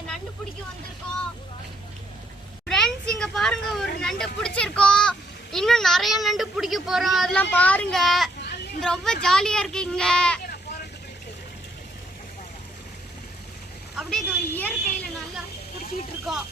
இங்க நண்டு பிடிக்க வந்திருக்கோம் फ्रेंड्स. இங்க பாருங்க ஒரு நண்டு பிடிச்சிருக்கோம். இன்னும் நிறைய நண்டு பிடிக்க போறோம். அதெல்லாம் பாருங்க. ரொம்ப ஜாலியா இருக்கீங்க. அப்படியே ஒரு இயற்கையில நல்லா பிடிச்சிட்டு இருக்கோம்.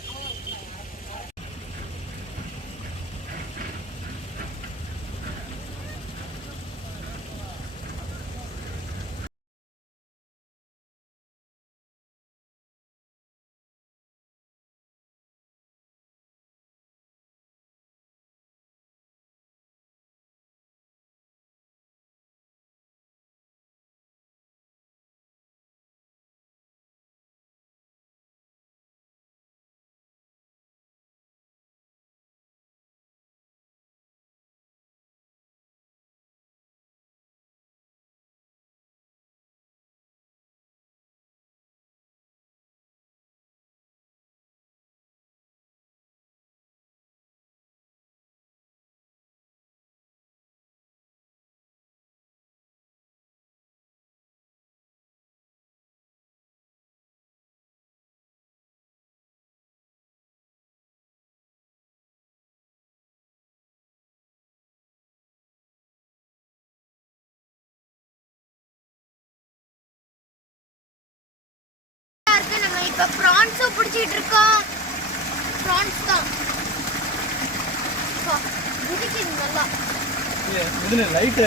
இப்ப பிரான்ஸ் பிடிச்சிட்டு இருக்கோம். பிரான்ஸ் தான் குதிக்குது நல்லா. இதுல லைட்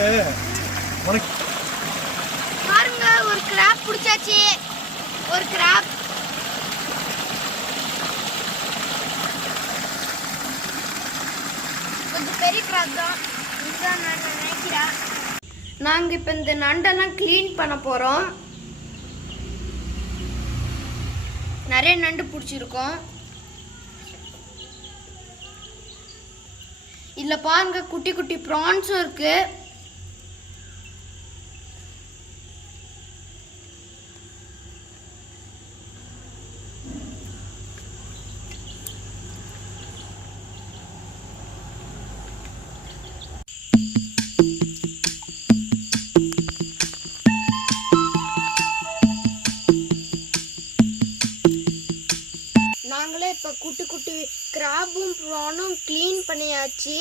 பாருங்க ஒரு கிராப் பிடிச்சாச்சு. ஒரு கிராப் கொஞ்சம் பெரிய கிராப் தான். இதுதான் நான் நினைக்கிறேன். நாங்க இப்ப இந்த நண்டெல்லாம் கிளீன் பண்ண போறோம். நிறைய நண்டு பிடிச்சிருக்கோம். இதுல பாருங்க குட்டி குட்டி ப்ரான்ஸும் இருக்கு. நாங்களே இப்போ குட்டி குட்டி கிராபும் ப்ரானும் க்ளீன் பண்ணியாச்சு.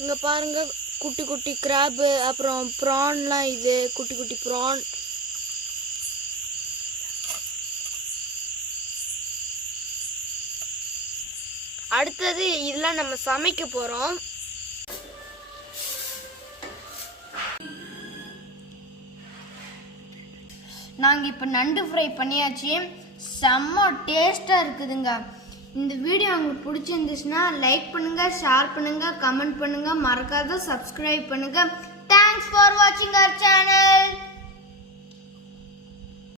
இங்கே பாருங்க குட்டி குட்டி கிராபு, அப்புறம் ப்ரான்லாம் இது குட்டி குட்டி ப்ரான். அடுத்தது இதெல்லாம் நம்ம சமைக்க போகிறோம். நாங்கள் இப்போ நண்டு ஃப்ரை பண்ணியாச்சு. செம்ம டேஸ்ட்டாக இருக்குதுங்க. இந்த வீடியோ உங்களுக்கு பிடிச்சிருந்துச்சுன்னா லைக் பண்ணுங்கள், ஷேர் பண்ணுங்கள், கமெண்ட் பண்ணுங்கள், மறக்காத சப்ஸ்கிரைப் பண்ணுங்கள். தேங்க்ஸ் ஃபார் வாட்சிங் அவர் சேனல்.